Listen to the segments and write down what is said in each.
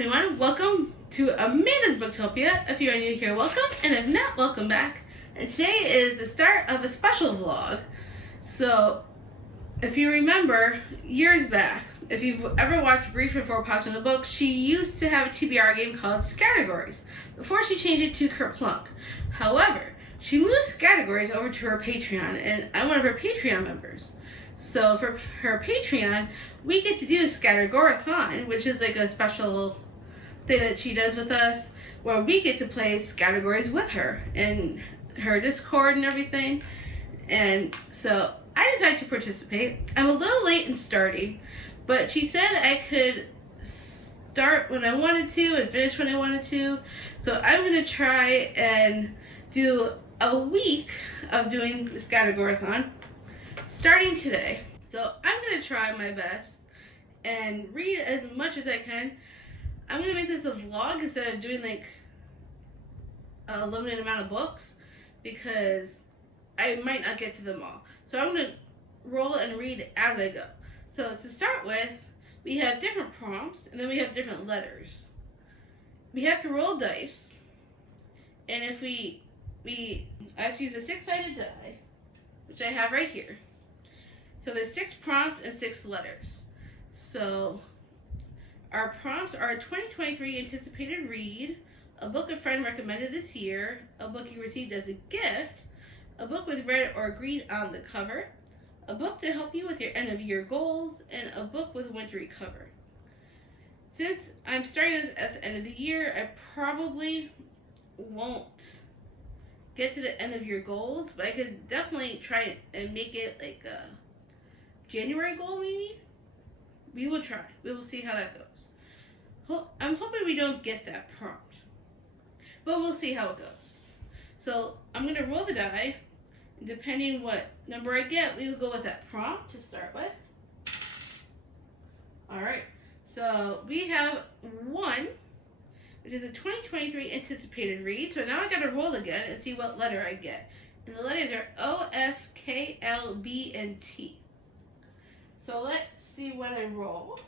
everyone, welcome to Amanda's Booktopia. If you are new here, welcome, and if not, welcome back. And today is the start of a special vlog. So, if you remember, years back, if you've ever watched Brief Before Passing the Book, she used to have a TBR game called Scattergorathon before she changed it to Kerplunk. However, she moved Scattergorathon over to her Patreon, and I'm one of her Patreon members. So for her Patreon, we get to do Scattergorathon, which is like a special thing that she does with us, where we get to play Scattergorathon with her and her Discord and everything. And so I decided to participate. I'm a little late in starting, but she said I could start when I wanted to and finish when I wanted to. So I'm going to try and do a week of doing the Scattergorathon, starting today. So I'm going to try my best and read as much as I can. I'm going to make this a vlog instead of doing like a limited amount of books because I might not get to them all. So I'm going to roll and read as I go. So to start with, we have different prompts and then we have different letters. We have to roll dice, and if I have to use a 6-sided die, which I have right here. So there's 6 prompts and 6 letters. So our prompts are a 2023 anticipated read, a book a friend recommended this year, a book you received as a gift, a book with red or green on the cover, a book to help you with your end of year goals, and a book with a wintry cover. Since I'm starting this at the end of the year, I probably won't get to the end of your goals, but I could definitely try and make it like a January goal maybe. We will try. We will see how that goes. I'm hoping we don't get that prompt, but we'll see how it goes. So I'm going to roll the die. Depending what number I get, we will go with that prompt to start with. Alright, so we have 1, which is a 2023 anticipated read. So now I got to roll again and see what letter I get. And the letters are O, F, K, L, B, and T. So let's see what I roll.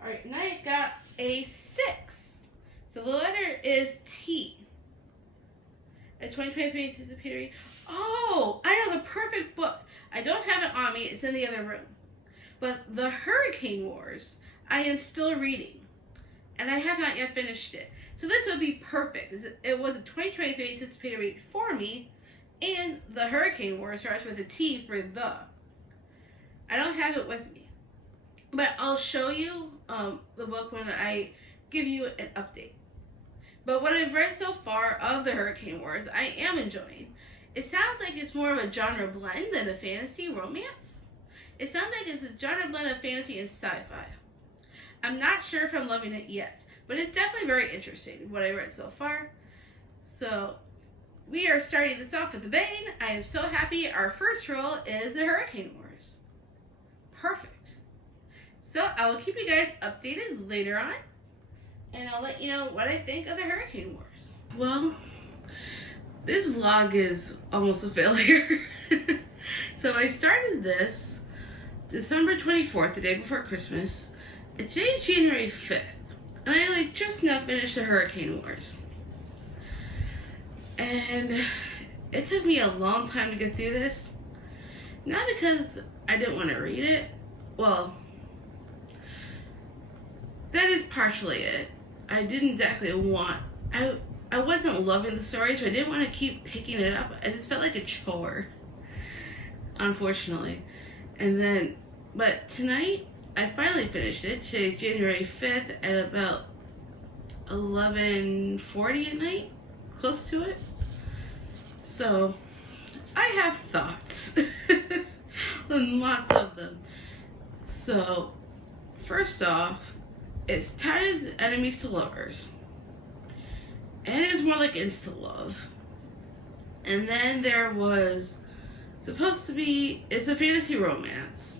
Alright, now I got a 6. So the letter is T. A 2023 anticipated read. Oh, I know the perfect book. I don't have it on me. It's in the other room. But The Hurricane Wars, I am still reading. And I have not yet finished it. So this would be perfect. It was a 2023 anticipated read for me. And The Hurricane Wars starts with a T for the. I don't have it with me. But I'll show you the book when I give you an update. But what I've read so far of The Hurricane Wars, I am enjoying. It sounds like it's more of a genre blend than a fantasy romance. It sounds like it's a genre blend of fantasy and sci-fi. I'm not sure if I'm loving it yet, but it's definitely very interesting, what I read so far. So, we are starting this off with a bang. I am so happy. Our first roll is The Hurricane Wars. Perfect. So, I will keep you guys updated later on, and I'll let you know what I think of The Hurricane Wars. Well, this vlog is almost a failure. So I started this December 24th, the day before Christmas, and today's January 5th, and I just now finished The Hurricane Wars. And it took me a long time to get through this, not because I didn't want to read it. Well, that is partially it. I didn't exactly want, I wasn't loving the story, so I didn't want to keep picking it up. I just felt like a chore, unfortunately. And then, but tonight, I finally finished it. Today's January 5th at about 11:40 at night, close to it. So, I have thoughts, and lots of them. So, first off, it's tied as enemies to lovers. And it's more like insta-love. And then there was supposed to be, it's a fantasy romance.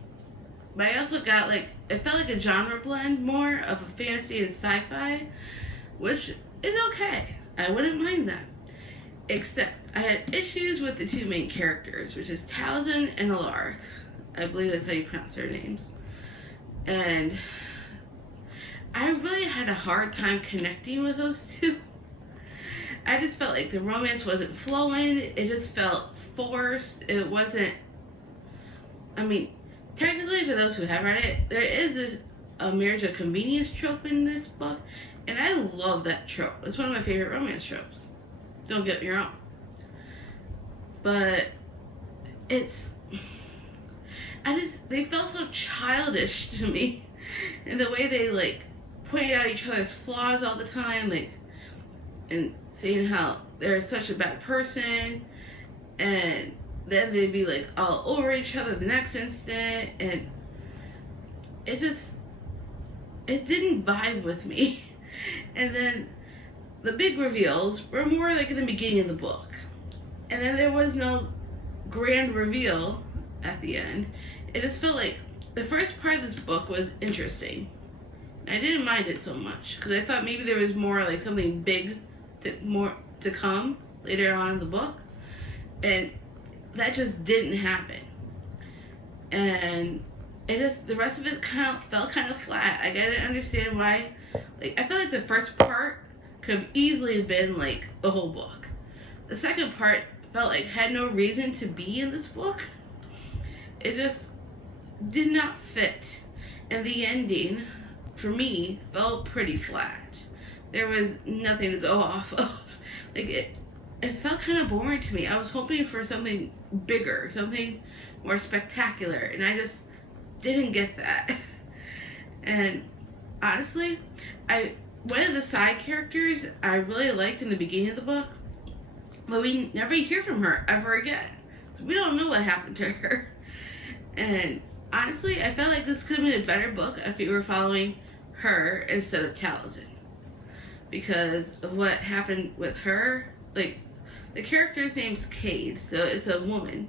But I also got it felt like a genre blend more of a fantasy and sci-fi, which is okay. I wouldn't mind that. Except I had issues with the 2 main characters, which is Taliesin and Alaric. I believe that's how you pronounce their names. And I really had a hard time connecting with those two. I just felt like the romance wasn't flowing. It just felt forced. It wasn't. I mean, technically, for those who have read it, there is a marriage of convenience trope in this book, and I love that trope. It's one of my favorite romance tropes. Don't get me wrong. But they felt so childish to me in the way they like pointed out each other's flaws all the time, like, and saying how they're such a bad person, and then they'd be like all over each other the next instant, and it didn't vibe with me. And then the big reveals were more like in the beginning of the book, and then there was no grand reveal at the end. It just felt like the first part of this book was interesting. I didn't mind it so much because I thought maybe there was more like something big to come later on in the book, and that just didn't happen. And the rest of it felt kind of flat. Like, I didn't understand why. Like, I felt like the first part could have easily been like the whole book. The second part felt like had no reason to be in this book. It just did not fit. And the ending, for me, felt pretty flat. There was nothing to go off of. Like, it felt kind of boring to me. I was hoping for something bigger, something more spectacular, and I just didn't get that. And honestly, one of the side characters I really liked in the beginning of the book, but we never hear from her ever again. So we don't know what happened to her. And honestly, I felt like this could have been a better book if we were following her instead of Taliesin, because of what happened with her. Like, the character's name's Cade, so it's a woman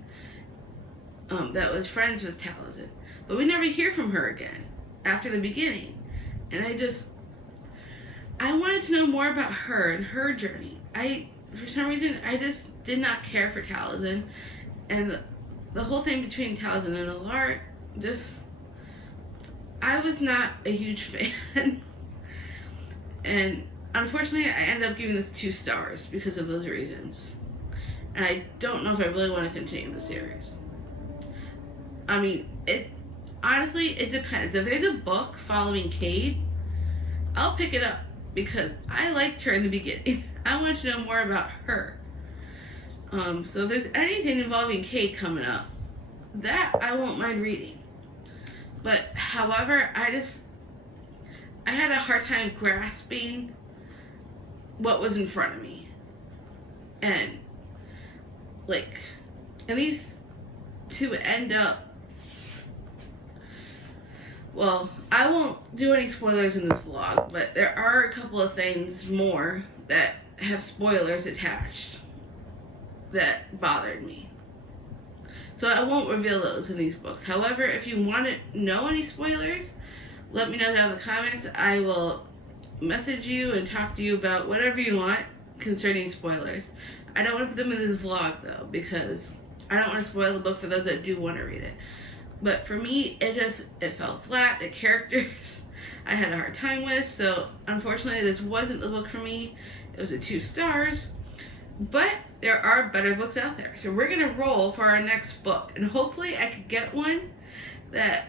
that was friends with Taliesin, but we never hear from her again after the beginning. And I wanted to know more about her and her journey. For some reason, I just did not care for Taliesin, and the whole thing between Taliesin and Allard, I was not a huge fan. And unfortunately, I ended up giving this 2 stars because of those reasons. And I don't know if I really want to continue the series. I mean, honestly, it depends. If there's a book following Cade, I'll pick it up because I liked her in the beginning. I want to know more about her. So if there's anything involving Cade coming up, that I won't mind reading. But however, I had a hard time grasping what was in front of me. And like, and these 2 end up, well, I won't do any spoilers in this vlog, but there are a couple of things more that have spoilers attached that bothered me. So I won't reveal those in these books. However, if you want to know any spoilers, let me know down in the comments. I will message you and talk to you about whatever you want concerning spoilers. I don't want to put them in this vlog though, because I don't want to spoil the book for those that do want to read it. But for me, it felt flat. The characters I had a hard time with, so unfortunately this wasn't the book for me. It was a 2 stars. But there are better books out there. So we're going to roll for our next book. And hopefully I could get one that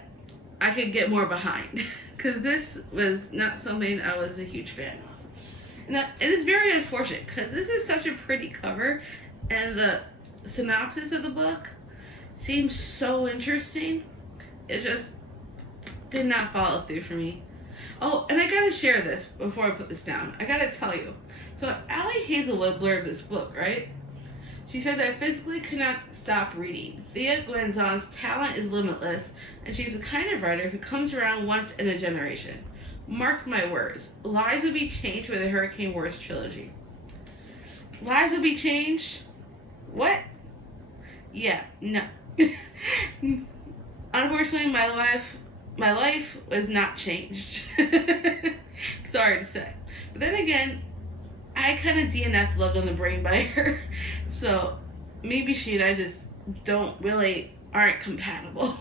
I could get more behind. Because this was not something I was a huge fan of. Now, it is very unfortunate because this is such a pretty cover. And the synopsis of the book seems so interesting. It just did not follow through for me. Oh, and I gotta share this before I put this down. I gotta tell you. So Allie Hazelwood blurbed this book, right? She says, I physically could not stop reading. Thea Guenzon's talent is limitless, and she's the kind of writer who comes around once in a generation. Mark my words. Lives will be changed with the Hurricane Wars trilogy. Lives will be changed? What? Yeah, no. Unfortunately, my life was not changed. Sorry to say. But then again, I kind of DNF'd Love on the Brain by her. So maybe she and I just aren't compatible.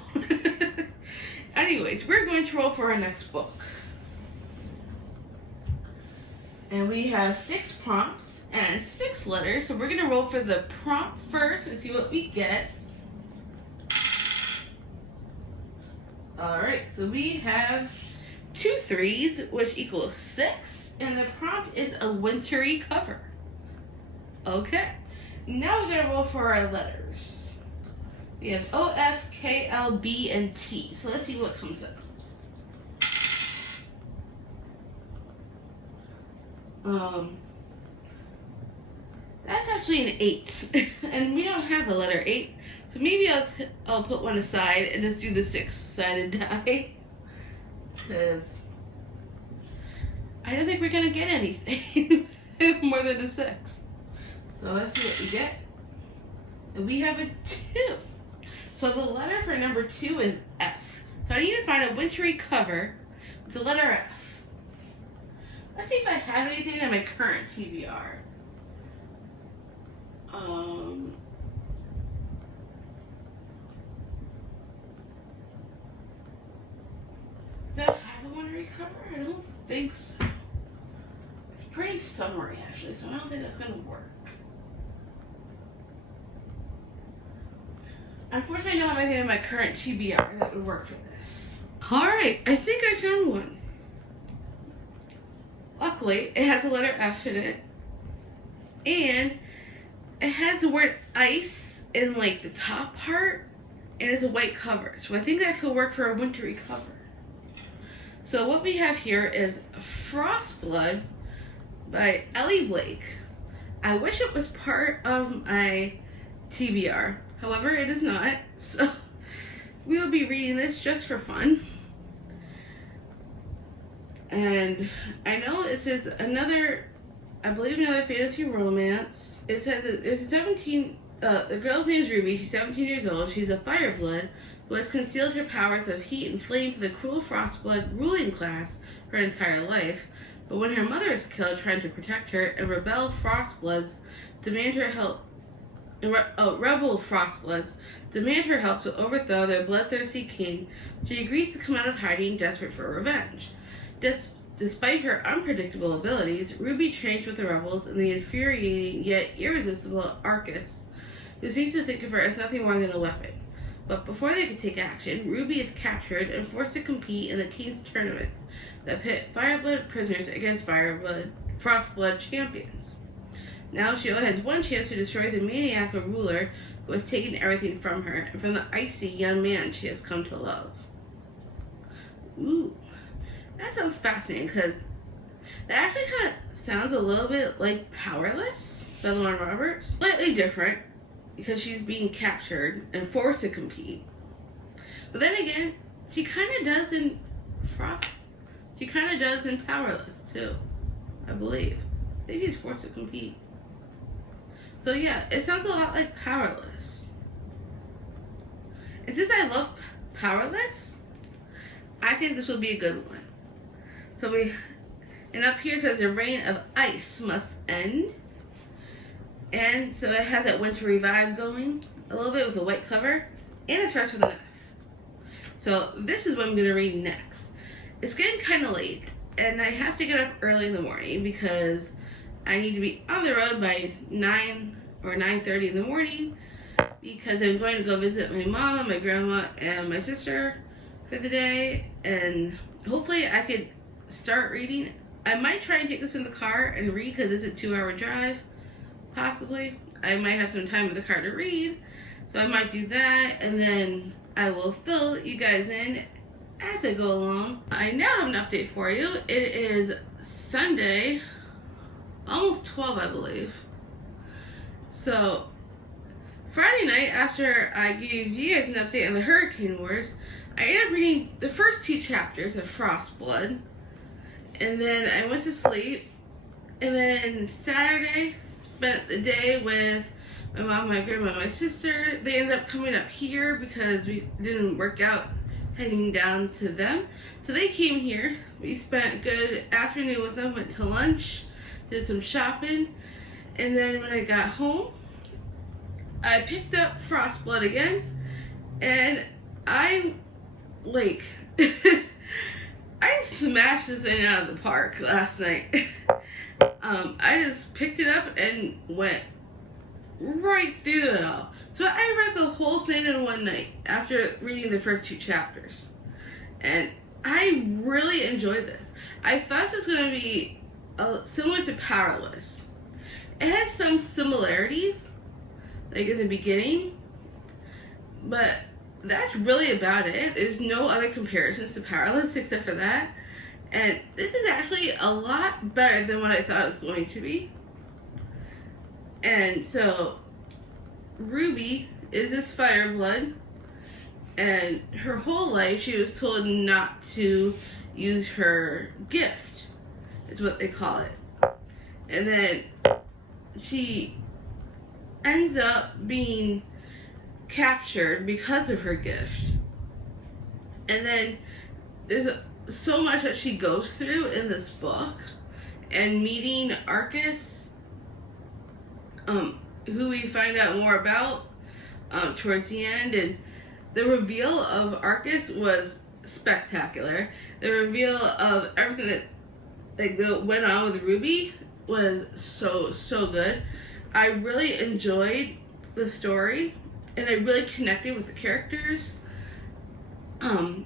Anyways, we're going to roll for our next book. And we have 6 prompts and 6 letters. So we're going to roll for the prompt first and see what we get. Alright, so we have 2 3s, which equals 6. And the prompt is a wintry cover. Okay. Now we're going to roll for our letters. We have O, F, K, L, B, and T. So let's see what comes up. That's actually an 8. And we don't have a letter 8. So maybe I'll put one aside and just do the 6-sided die. Because I don't think we're going to get anything more than a 6. So let's see what we get. And we have a 2. So the letter for number 2 is F. So I need to find a wintry cover with the letter F. Let's see if I have anything in my current TBR. Does that have a wintry cover? I don't think so. It's pretty summery actually, so I don't think that's going to work. Unfortunately, I don't have anything in my current TBR that would work for this. Alright, I think I found one. Luckily, it has the letter F in it. And it has the word ice in like the top part. And it's a white cover. So I think that could work for a wintry cover. So what we have here is Frostblood by Ellie Blake. I wish it was part of my TBR. However, it is not. So we will be reading this just for fun. And I know it says another fantasy romance. It says there's the girl's name is Ruby. She's 17 years old. She's a fireblood who has concealed her powers of heat and flame from the cruel Frostblood ruling class her entire life. But when her mother is killed trying to protect her, and rebel Frostbloods demand her help to overthrow their bloodthirsty king, she agrees to come out of hiding, desperate for revenge. Despite her unpredictable abilities, Ruby trains with the rebels and the infuriating yet irresistible Arcus, who seems to think of her as nothing more than a weapon. But before they can take action, Ruby is captured and forced to compete in the king's tournaments that pit Fireblood prisoners against Frostblood champions. Now she only has one chance to destroy the maniacal ruler who has taken everything from her and from the icy young man she has come to love. Ooh, that sounds fascinating because that actually kind of sounds a little bit like Powerless by Lauren Roberts. Slightly different because she's being captured and forced to compete. But then again, she kind of does in Powerless too, I believe. I think she's forced to compete. So yeah, it sounds a lot like Powerless. And since I love Powerless, I think this will be a good one. So and up here it says the reign of ice must end. And so it has that wintry vibe going, a little bit with a white cover, and it starts with an F. So this is what I'm going to read next. It's getting kind of late, and I have to get up early in the morning because I need to be on the road by 9 or 9:30 in the morning because I'm going to go visit my mom, my grandma, and my sister for the day, and hopefully I could start reading. I might try and take this in the car and read because it's a 2-hour drive, possibly. I might have some time in the car to read, so I might do that, and then I will fill you guys in as I go along. I now have an update for you. It is Sunday, almost 12, I believe. So Friday night, after I gave you guys an update on the Hurricane Wars, I ended up reading the first 2 chapters of Frostblood, and then I went to sleep. And then Saturday, spent the day with my mom, my grandma, my sister. They ended up coming up here because we didn't work out heading down to them. So they came here. We spent a good afternoon with them, went to lunch, did some shopping, and then when I got home, I picked up Frostblood again, and I smashed this thing out of the park last night. I just picked it up and went right through it all. So I read the whole thing in one night after reading the first 2 chapters. And I really enjoyed this. I thought this was going to be similar to Powerless. It has some similarities, like in the beginning, but that's really about it. There's no other comparisons to Powerless except for that. And this is actually a lot better than what I thought it was going to be. And so, Ruby is this Fireblood, and her whole life she was told not to use her gift, is what they call it. And then she ends up being captured because of her gift. And then there's so much that she goes through in this book, and meeting Arcus, who we find out more about towards the end, and the reveal of Arcus was spectacular. The reveal of everything that went on with Ruby was so good. I really enjoyed the story, and I really connected with the characters, and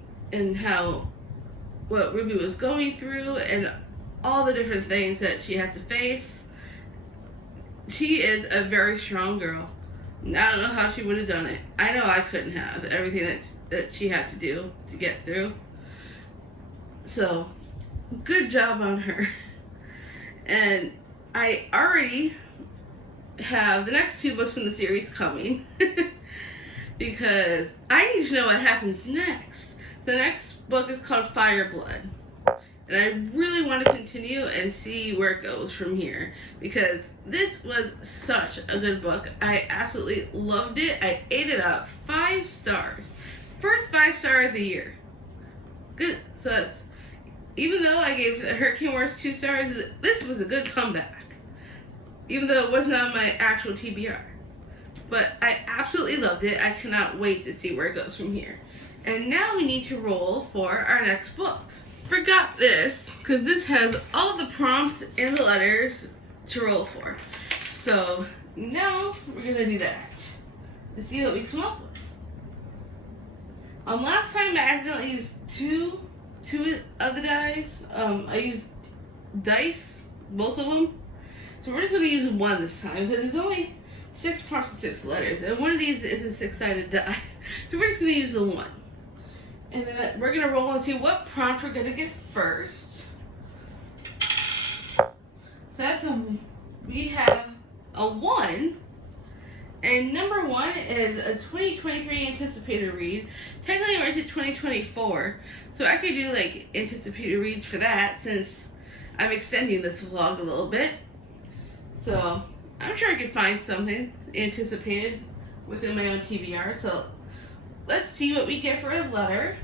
what Ruby was going through, and all the different things that she had to face. She is a very strong girl. I don't know how she would have done it. I know I couldn't have everything that she had to do to get through. So, good job on her. And I already have the next 2 books in the series coming because I need to know what happens next. The next book is called Fireblood. And I really want to continue and see where it goes from here, because this was such a good book. I absolutely loved it. I ate it up. 5 stars. First 5-star of the year. Good. So that's, even though I gave Hurricane Wars 2 stars, this was a good comeback. Even though it wasn't on my actual TBR. But I absolutely loved it. I cannot wait to see where it goes from here. And now we need to roll for our next book. Forgot this, because this has all the prompts and the letters to roll for. So now we're going to do that. Let's see what we come up with. Last time I accidentally used two of the dice. I used dice, both of them. So we're just going to use 1 this time, because there's only 6 prompts and 6 letters. And one of these is a 6-sided die. So we're just going to use the 1. And then we're going to roll and see what prompt we're going to get first. So we have a 1. And number 1 is a 2023 anticipated read. Technically we're into 2024. So I could do like anticipated reads for that, since I'm extending this vlog a little bit. So I'm sure I could find something anticipated within my own TBR. So let's see what we get for a letter.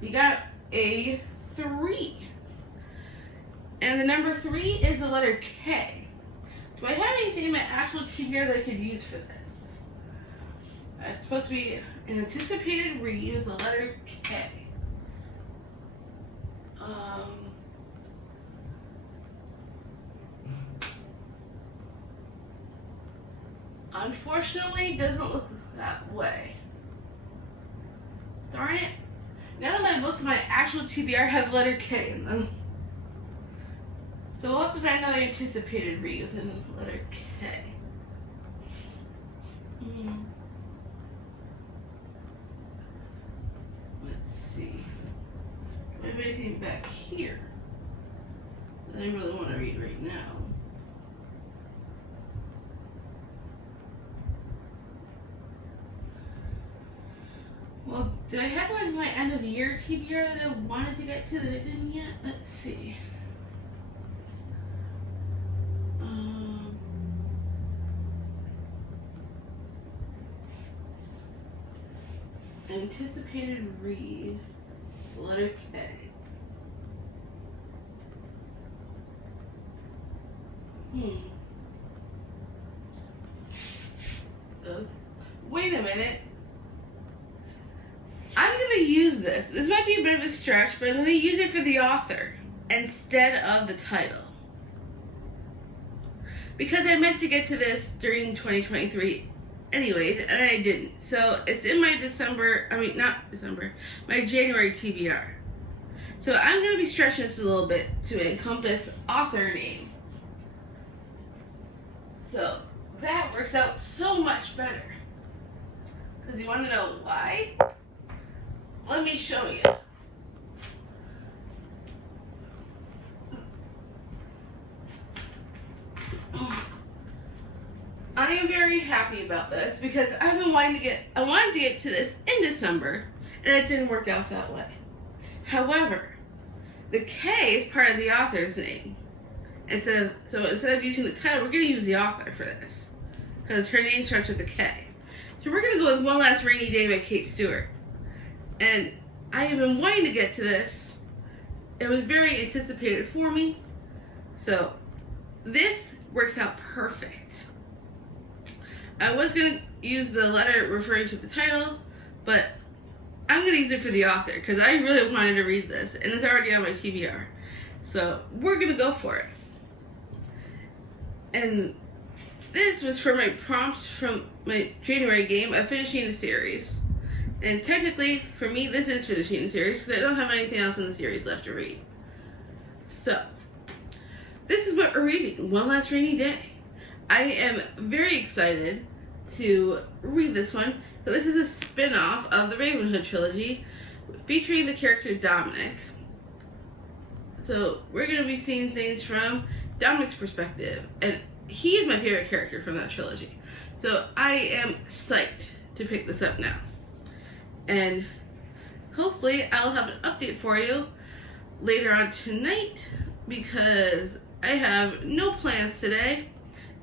We got a 3. And the number 3 is the letter K. Do I have anything in my actual TBR that I could use for this? It's supposed to be an anticipated read with the letter K. Unfortunately, it doesn't look that way. Darn it. None of my books in my actual TBR have the letter K in them. So we'll have to find another anticipated read within the letter K. Let's see. Do I have anything back here that I really want to read right now? Well, did I have something in my end of the year TBR that I wanted to get to that I didn't yet? Let's see. Anticipated read, letter K. Wait a minute. I'm gonna use this. This might be a bit of a stretch, but I'm going to use it for the author instead of the title. Because I meant to get to this during 2023 anyways, and I didn't. So it's in my my January TBR. So I'm going to be stretching this a little bit to encompass author name. So that works out so much better. Because you want to know why? Let me show you. I am very happy about this because I wanted to get to this in December, and it didn't work out that way. However, the K is part of the author's name. So instead of using the title, we're going to use the author for this because her name starts with a K. So we're going to go with One Last Rainy Day by Kate Stewart. And I have been wanting to get to this. It was very anticipated for me. So this works out perfect. I was going to use the letter referring to the title, but I'm going to use it for the author because I really wanted to read this, and it's already on my TBR. So we're going to go for it. And this was for my prompt from my January game of finishing the series. And technically, for me, this is finishing the series because I don't have anything else in the series left to read. So, this is what we're reading, One Last Rainy Day. I am very excited to read this one. So this is a spin-off of the Ravenhood trilogy featuring the character Dominic. So we're going to be seeing things from Dominic's perspective, and he is my favorite character from that trilogy. So I am psyched to pick this up now. And hopefully I'll have an update for you later on tonight because I have no plans today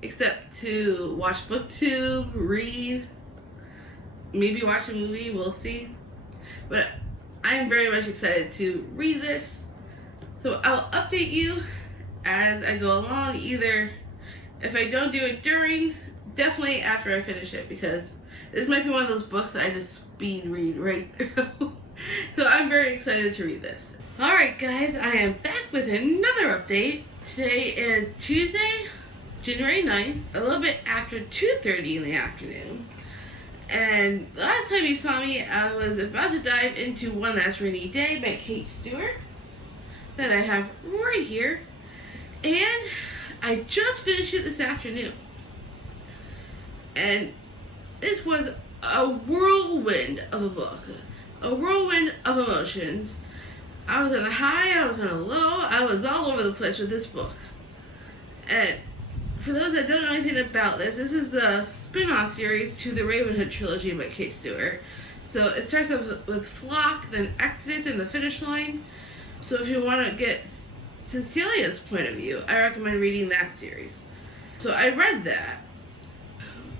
except to watch BookTube, read, maybe watch a movie, we'll see. But I am very much excited to read this. So I'll update you as I go along, either if I don't do it during, definitely after I finish it, because this might be one of those books that I just speed read right through. So I'm very excited to read this. Alright guys, I am back with another update. Today is Tuesday, January 9th, a little bit after 2:30 in the afternoon. And the last time you saw me, I was about to dive into One Last Rainy Day by Kate Stewart that I have right here. And I just finished it this afternoon. And this was a whirlwind of a book. A whirlwind of emotions. I was on a high, I was on a low, I was all over the place with this book. And for those that don't know anything about this is the spin-off series to the Ravenhood trilogy by Kate Stewart. So it starts off with Flock, then Exodus, and the finish line. So if you want to get Cecilia's point of view, I recommend reading that series. So I read that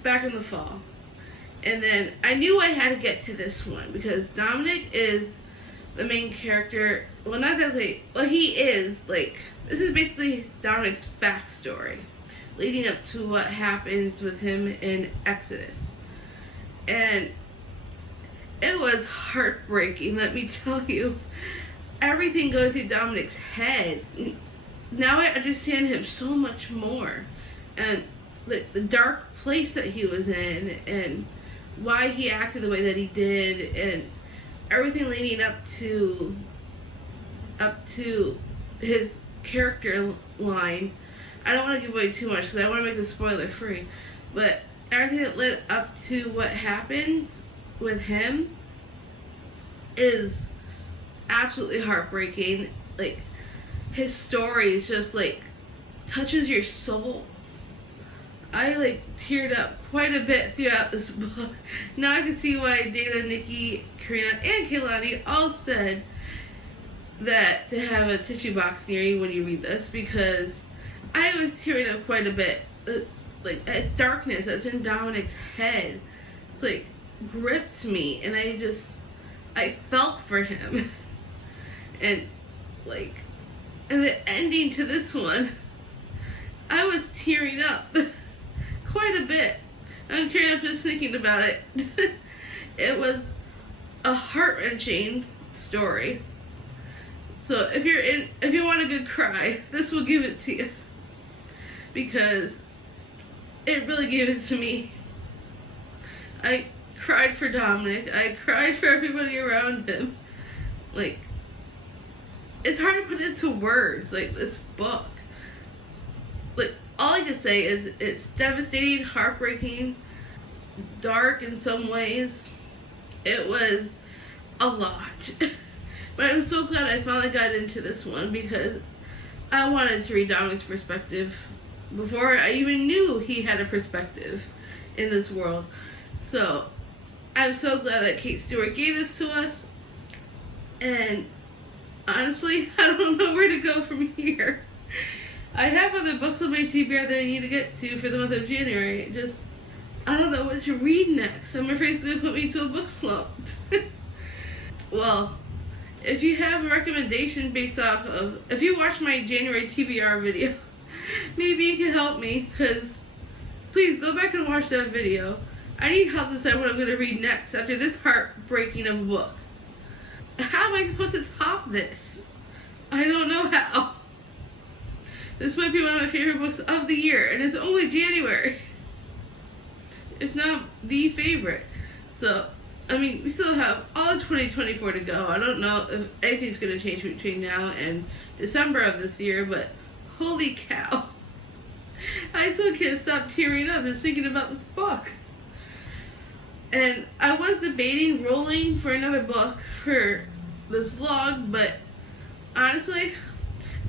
back in the fall. And then I knew I had to get to this one because Dominic is the main character. Well, not exactly. Well, he is, like, this is basically Dominic's backstory leading up to what happens with him in Exodus. And it was heartbreaking, let me tell you. Everything going through Dominic's head. Now I understand him so much more. And the dark place that he was in, and why he acted the way that he did, and everything leading up to his character line. I don't want to give away too much because I want to make this spoiler free, but everything that led up to what happens with him is absolutely heartbreaking. Like, his story is just like touches your soul. I like teared up quite a bit throughout this book. Now I can see why Dana, Nikki, Karina, and Kehlani all said that to have a tissue box near you when you read this, because I was tearing up quite a bit. Like, that darkness that's in Dominic's head, it's like gripped me, and I felt for him. And like, and the ending to this one, I was tearing up quite a bit. I'm tearing up just thinking about it. It was a heart-wrenching story. So if you want a good cry, this will give it to you. Because it really gave it to me. I cried for Dominic. I cried for everybody around him. Like, it's hard to put into words, like, this book. Like, all I can say is it's devastating, heartbreaking, dark in some ways. It was a lot. But I'm so glad I finally got into this one because I wanted to read Dominic's perspective before I even knew he had a perspective in this world. So I'm so glad that Kate Stewart gave this to us. And honestly, I don't know where to go from here. I have other books on my TBR that I need to get to for the month of January. I don't know what to read next. I'm afraid it's going to put me to a book slump. Well, if you have a recommendation based off of, if you watch my January TBR video, maybe you can help me, because please go back and watch that video. I need help to decide what I'm going to read next after this heartbreaking of a book. How am I supposed to top this? I don't know how. This might be one of my favorite books of the year, and it's only January. If not the favorite. So, I mean, we still have all of 2024 to go. I don't know if anything's going to change between now and December of this year, but holy cow. I still can't stop tearing up just thinking about this book. And I was debating rolling for another book for this vlog, but honestly,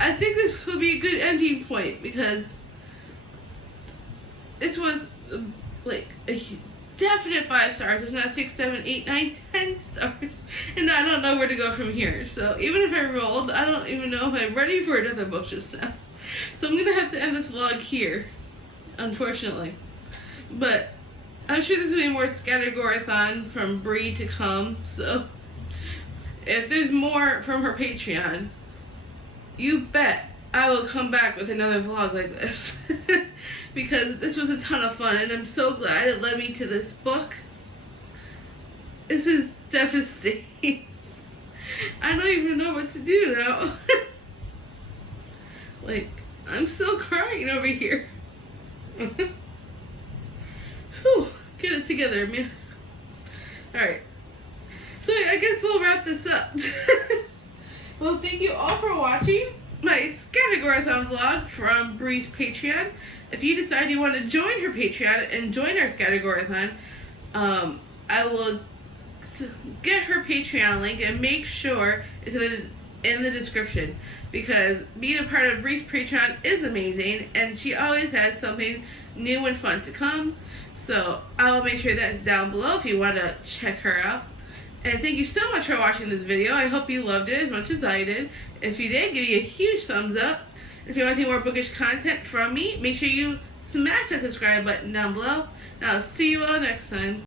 I think this would be a good ending point because this was like a definite 5 stars, if not 6, 7, 8, 9, 10 stars, and I don't know where to go from here. So even if I rolled, I don't even know if I'm ready for another book just now. So I'm gonna have to end this vlog here, unfortunately. But I'm sure there's gonna be more Scattergorathon from Bree to come. So if there's more from her Patreon, you bet I will come back with another vlog like this. Because this was a ton of fun, and I'm so glad it led me to this book. This is devastating. I don't even know what to do now. Like, I'm still crying over here. Whew, get it together, man. Alright. So I guess we'll wrap this up. Well, thank you all for watching my Scattergorathon vlog from Bree's Patreon. If you decide you want to join her Patreon and join our Scattergorathon, I will get her Patreon link and make sure it's in the description, because being a part of Bree's Patreon is amazing and she always has something new and fun to come. So I will make sure that's down below if you want to check her out. And thank you so much for watching this video. I hope you loved it as much as I did. If you did, give me a huge thumbs up. If you want to see more bookish content from me, make sure you smash that subscribe button down below. And I'll see you all next time.